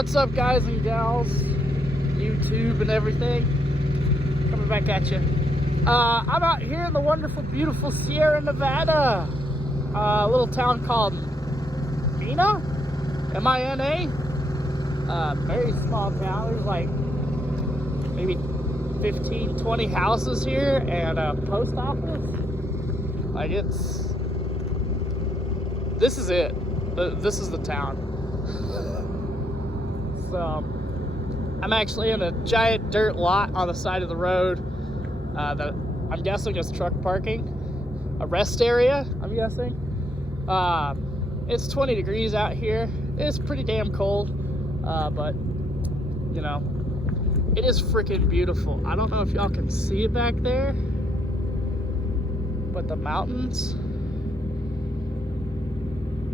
What's up, guys and gals, YouTube and everything? Coming back at you. I'm out here in the wonderful, beautiful Sierra Nevada. A little town called Mina, M-I-N-A. Very small town. There's like maybe 15, 20 houses here and a post office. Like this is it. This is the town. So, I'm actually in a giant dirt lot on the side of the road that I'm guessing is truck parking. A rest area, I'm guessing. It's 20 degrees out here. It's pretty damn cold, but, you know, it is freaking beautiful. I don't know if y'all can see it back there, but the mountains,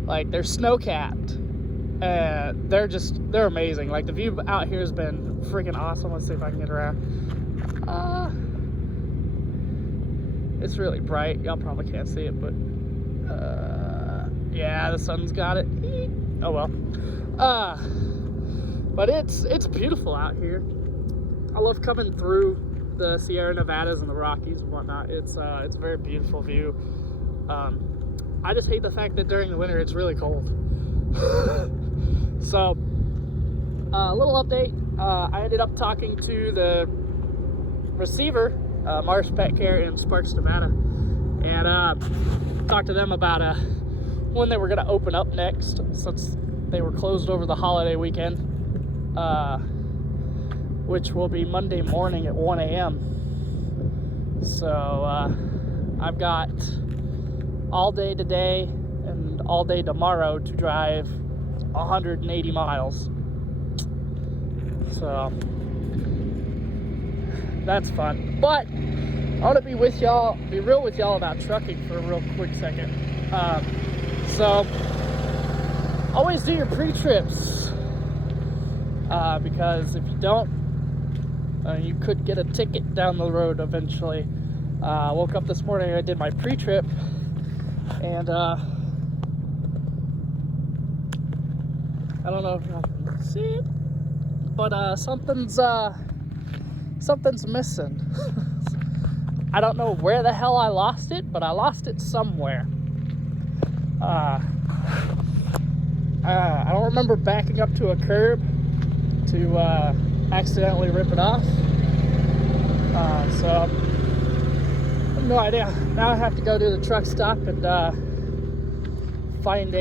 like, they're snow-capped. They're amazing. Like, the view out here has been freaking awesome. Let's see if I can get around. It's really bright. Y'all probably can't see it, but yeah, the sun's got it. Oh well. But it's beautiful out here. I love coming through the Sierra Nevadas and the Rockies and whatnot. It's a very beautiful view. I just hate the fact that during the winter it's really cold. So, a little update. I ended up talking to the receiver, Mars Pet Care in Sparks, Nevada, and talked to them about when they were going to open up next, since they were closed over the holiday weekend, which will be Monday morning at 1 a.m. So, I've got all day today and all day tomorrow to drive 180 miles. So that's fun. But I want to be real with y'all about trucking for a real quick second. So always do your pre-trips, because if you don't, you could get a ticket down the road eventually. I woke up this morning and I did my pre-trip, and I don't know if y'all can see it, but something's missing. I don't know where the hell I lost it, but I lost it somewhere. I don't remember backing up to a curb to accidentally rip it off. So I have no idea. Now I have to go to the truck stop and find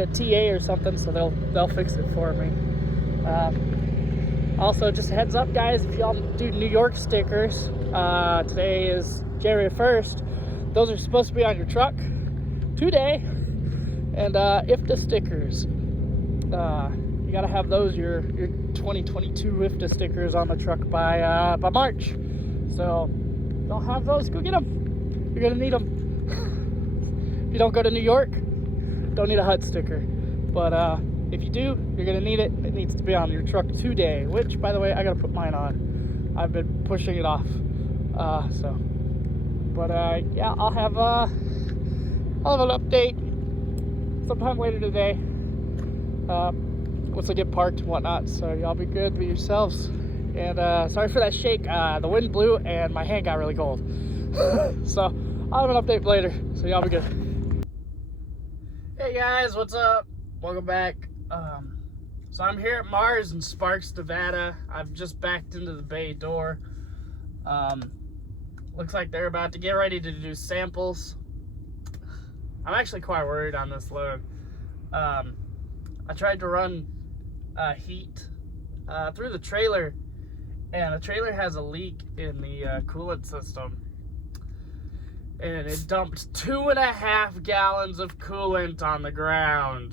a TA or something, so they'll fix it for me. Also, just a heads up, guys, if y'all do New York stickers, today is January 1st. Those are supposed to be on your truck today. And IFTA stickers, you gotta have those, your 2022 IFTA stickers on the truck by March. So don't have those, go get them. You're gonna need them. If you don't go to New York, don't need a HUD sticker. But if you do, you're gonna need it. It needs to be on your truck today, which, by the way, I gotta put mine on. I've been pushing it off. Yeah, I'll have an update sometime later today, once I get parked and whatnot. So y'all be good, be yourselves. And sorry for that shake. The wind blew and my hand got really cold. So I'll have an update later. So y'all be good. Hey guys, what's up? Welcome back. So I'm here at Mars in Sparks, Nevada. I've just backed into the bay door. Looks like they're about to get ready to do samples. I'm actually quite worried on this load. I tried to run heat through the trailer, and the trailer has a leak in the coolant system. And it dumped 2.5 gallons of coolant on the ground.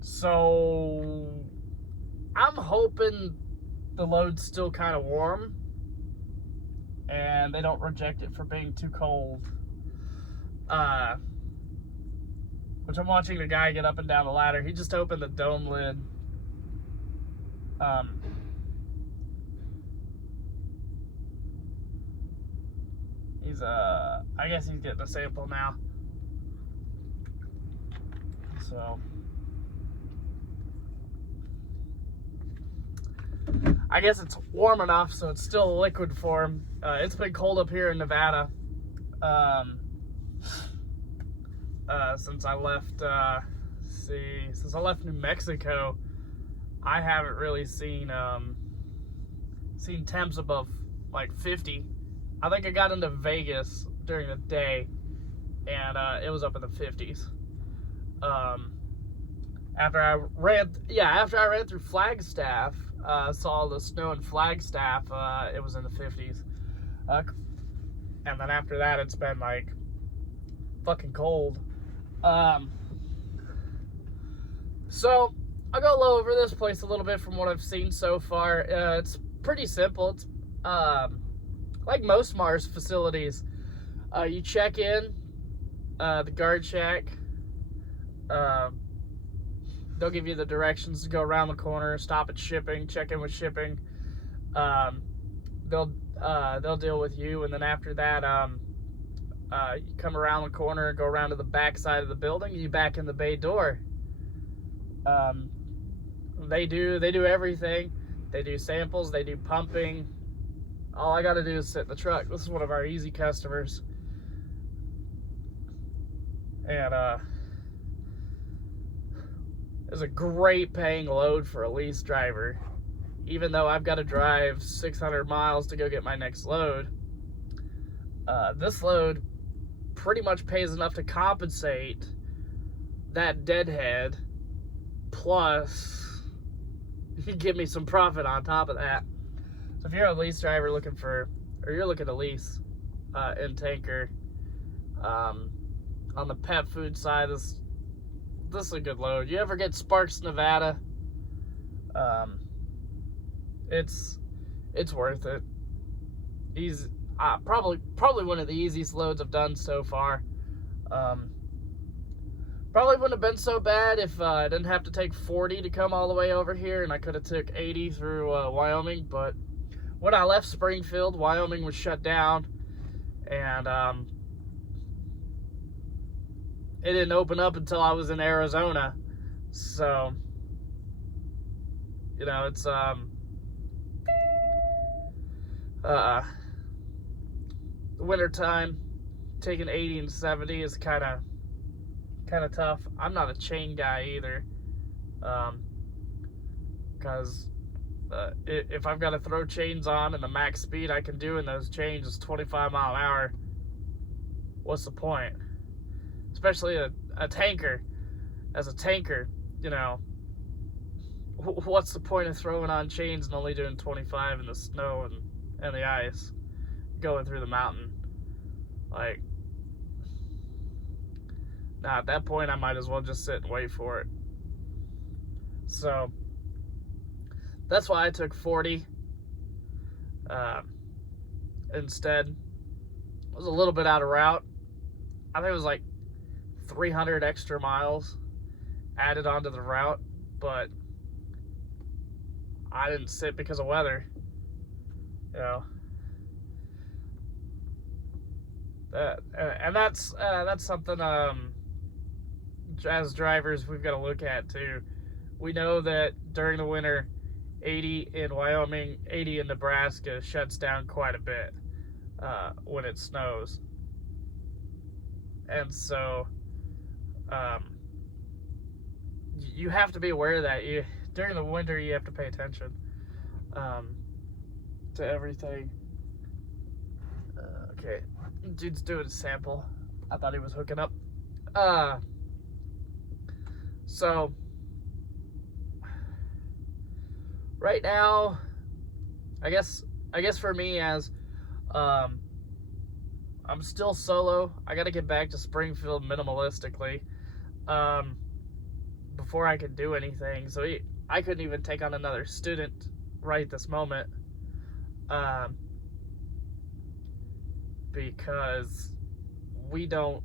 So I'm hoping the load's still kind of warm and they don't reject it for being too cold. Which I'm watching the guy get up and down the ladder. He just opened the dome lid. I guess he's getting a sample now. So I guess it's warm enough, so it's still liquid form. It's been cold up here in Nevada since I left. Since I left New Mexico, I haven't really seen temps above like 50. I think I got into Vegas during the day, and it was up in the 50s. After I ran through Flagstaff, saw the snow in Flagstaff, it was in the 50s. And then after that, it's been like fucking cold. So I'll go low over this place a little bit from what I've seen so far. It's pretty simple. It's like most Mars facilities. You check in, the guard shack. They'll give you the directions to go around the corner, stop at shipping, check in with shipping. They'll deal with you, and then after that, you come around the corner, go around to the back side of the building, you back in the bay door. They do everything. They do samples, they do pumping. All I gotta do is sit in the truck. This is one of our easy customers. And it's a great paying load for a lease driver. Even though I've got to drive 600 miles to go get my next load, this load pretty much pays enough to compensate that deadhead, plus you give me some profit on top of that. So if you're a lease driver you're looking to lease in tanker, on the pet food side, this is a good load. You ever get Sparks, Nevada? It's worth it. He's probably one of the easiest loads I've done so far. Probably wouldn't have been so bad if I didn't have to take 40 to come all the way over here, and I could have took 80 through Wyoming. But when I left Springfield, Wyoming was shut down, and it didn't open up until I was in Arizona. So, you know, it's winter time, taking 80 and 70 is kind of tough. I'm not a chain guy either, because if I've got to throw chains on and the max speed I can do in those chains is 25 mile an hour, what's the point? Especially a tanker. As a tanker, you know, what's the point of throwing on chains and only doing 25 in the snow and the ice going through the mountain? Like, nah, at that point I might as well just sit and wait for it. So that's why I took 40 instead. It was a little bit out of route. I think it was like 300 extra miles added onto the route, but I didn't sit because of weather, you know. And that's something as drivers we've got to look at too. We know that during the winter, 80 in Wyoming, 80 in Nebraska shuts down quite a bit when it snows, and so you have to be aware of that. During the winter, you have to pay attention to everything. Okay, dude's doing a sample. I thought he was hooking up. So right now, I guess for me, as I'm still solo. I got to get back to Springfield minimalistically before I could do anything. So I couldn't even take on another student right this moment because we don't,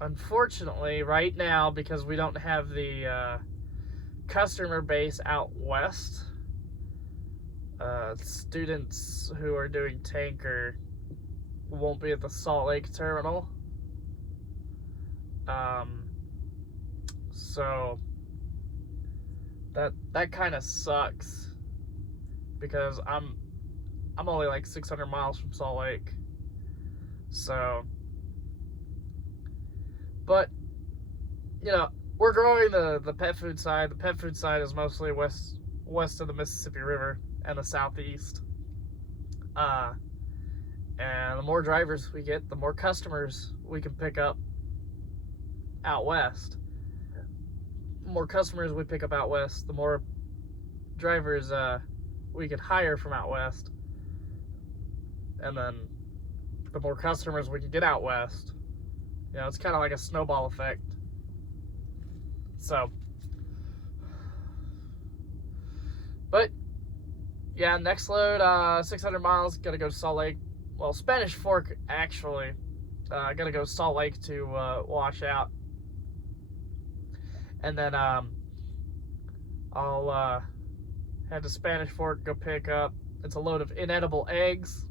unfortunately, right now, because we don't have the customer base out west. Students who are doing tanker won't be at the Salt Lake terminal. So that kind of sucks, because I'm only like 600 miles from Salt Lake. So, but you know, we're growing the pet food side. The pet food side is mostly west of the Mississippi River and the southeast. And the more drivers we get, the more customers we can pick up out west. The more customers we pick up out west, the more drivers we can hire from out west. And then the more customers we can get out west. You know, it's kind of like a snowball effect. So, but yeah, next load, 600 miles, gotta go to Salt Lake. Well, Spanish Fork, actually. Gotta go to Salt Lake to wash out. And then I'll head to Spanish Fork, go pick up, it's a load of inedible eggs.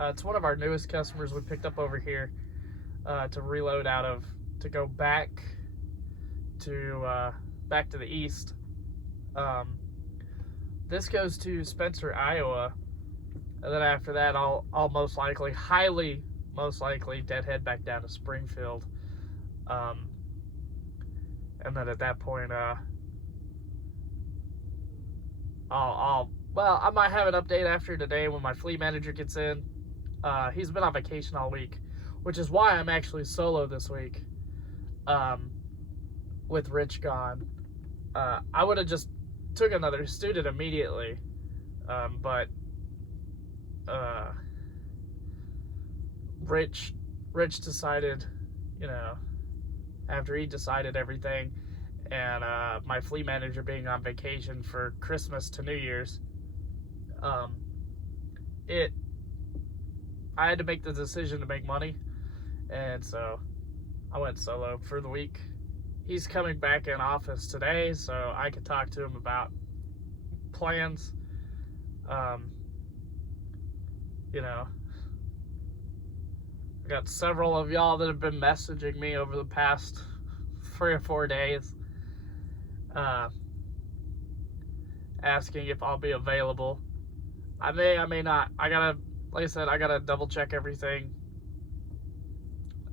It's one of our newest customers we picked up over here to reload out of, to go back to the east. This goes to Spencer, Iowa. And then after that, I'll most likely, most likely, deadhead back down to Springfield. And then at that point, I might have an update after today when my fleet manager gets in. He's been on vacation all week, which is why I'm actually solo this week. With Rich gone, I would have just took another student immediately, but Rich decided, you know, after he decided everything, and my fleet manager being on vacation for Christmas to New Year's, I had to make the decision to make money, and so I went solo for the week. He's coming back in office today, so I can talk to him about plans. You know, I got several of y'all that have been messaging me over the past 3 or 4 days, asking if I'll be available. I may not. Like I said, I gotta double check everything.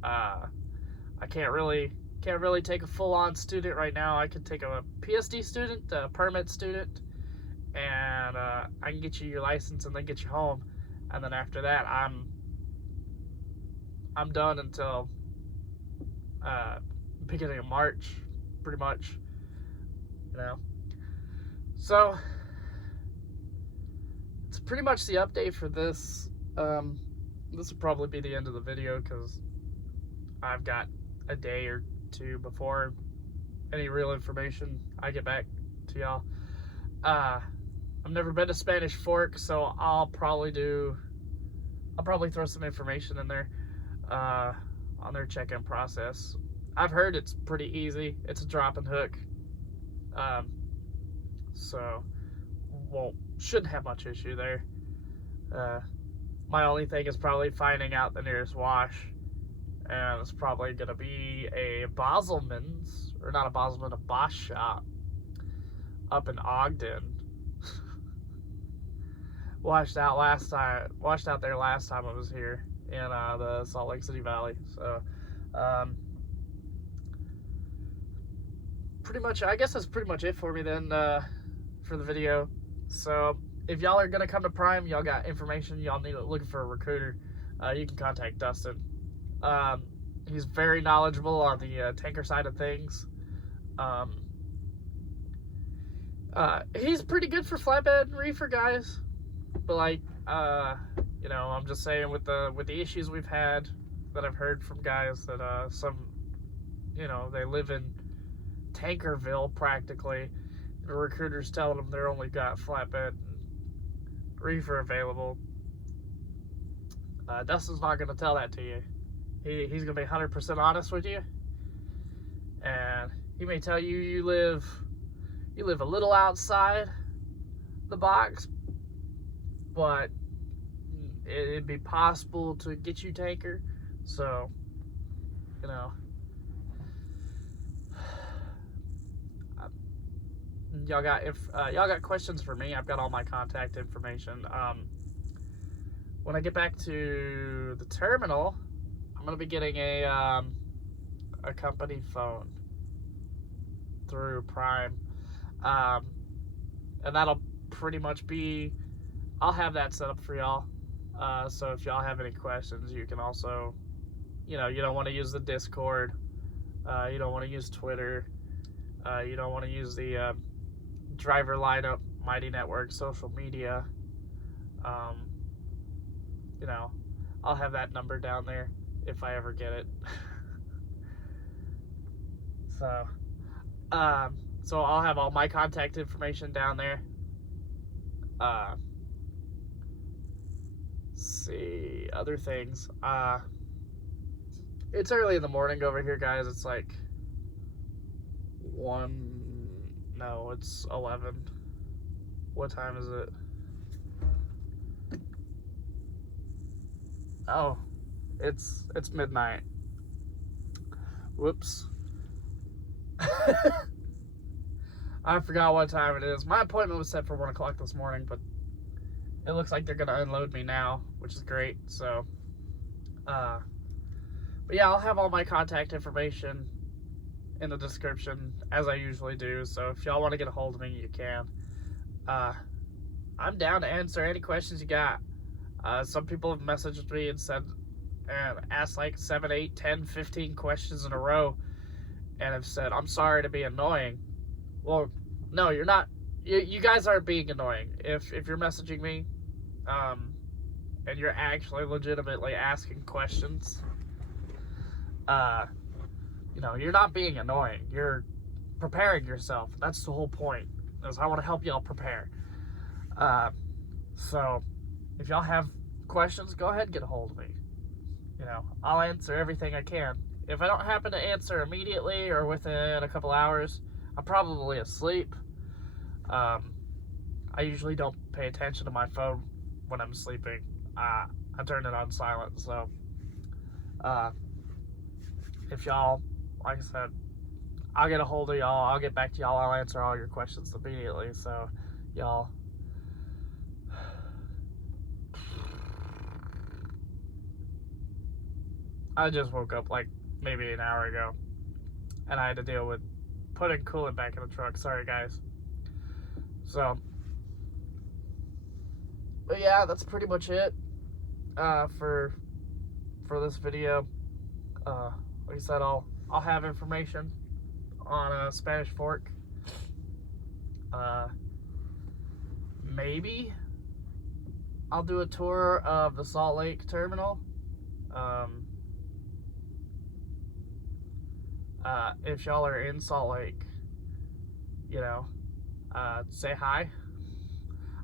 I can't really take a full-on student right now. I could take a PSD student, a permit student, and I can get you your license and then get you home. And then after that, I'm done until beginning of March, pretty much. You know, so it's pretty much the update for this. This will probably be the end of the video because I've got a day or two before any real information I get back to y'all. I've never been to Spanish Fork, so I'll probably throw some information in there on their check-in process. I've heard it's pretty easy. It's a drop and hook, so shouldn't have much issue there. My only thing is probably finding out the nearest wash, and it's probably gonna be a Boselman's, or not a Boselman, a Bosch shop up in Ogden. Washed out there last time I was here in the Salt Lake City Valley. So pretty much, I guess that's pretty much it for me then, for the video. So if y'all are gonna come to Prime, y'all got information, y'all need looking for a recruiter, you can contact Dustin. He's very knowledgeable on the tanker side of things. He's pretty good for flatbed and reefer guys, but like, you know, I'm just saying with the issues we've had that I've heard from guys that some, you know, they live in Tankerville practically. The recruiter's telling them they're only got flatbed and reefer available. Dustin's not going to tell that to you. He's going to be 100% honest with you, and he may tell you you live a little outside the box, but it'd be possible to get you tanker. So, you know, y'all got questions for me, I've got all my contact information. When I get back to the terminal, I'm gonna be getting a company phone through Prime, and that'll pretty much be, I'll have that set up for y'all. So if y'all have any questions, you can also, you don't want to use the Discord, you don't want to use Twitter, you don't want to use the driver lineup, Mighty Network, social media. I'll have that number down there if I ever get it. So I'll have all my contact information down there. See, other things. It's early in the morning over here, guys. It's like it's 11. What time is it? Oh, it's midnight. Whoops. I forgot what time it is. My appointment was set for 1 o'clock this morning, but it looks like they're gonna unload me now, which is great. So, but yeah, I'll have all my contact information in the description, as I usually do. So if y'all want to get a hold of me, you can. I'm down to answer any questions you got. Some people have messaged me and asked like 7, 8, 10, 15 questions in a row, and have said, I'm sorry to be annoying. Well, no, you're not. You guys aren't being annoying. If you're messaging me, and you're actually legitimately asking questions, you're not being annoying. You're preparing yourself. That's the whole point, is I want to help y'all prepare. So if y'all have questions, go ahead and get a hold of me. I'll answer everything I can. If I don't happen to answer immediately or within a couple hours, I'm probably asleep. I usually don't pay attention to my phone when I'm sleeping. I turn it on silent. So if y'all, like I said, I'll get a hold of y'all. I'll get back to y'all. I'll answer all your questions immediately. So y'all, I just woke up like maybe an hour ago, and I had to deal with putting coolant back in the truck. Sorry, guys. So, but yeah, that's pretty much it for this video. Like I said, I'll have information on a Spanish Fork. Maybe I'll do a tour of the Salt Lake terminal. If y'all are in Salt Lake, say hi.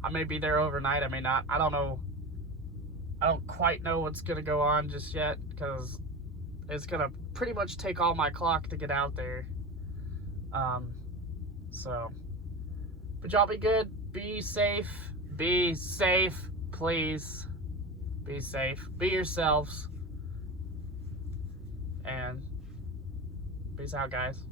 I may be there overnight, I may not. I don't know. I don't quite know what's gonna go on just yet, because it's gonna pretty much take all my clock to get out there. But y'all be good, be safe, please. Be safe, be yourselves, and peace out, guys.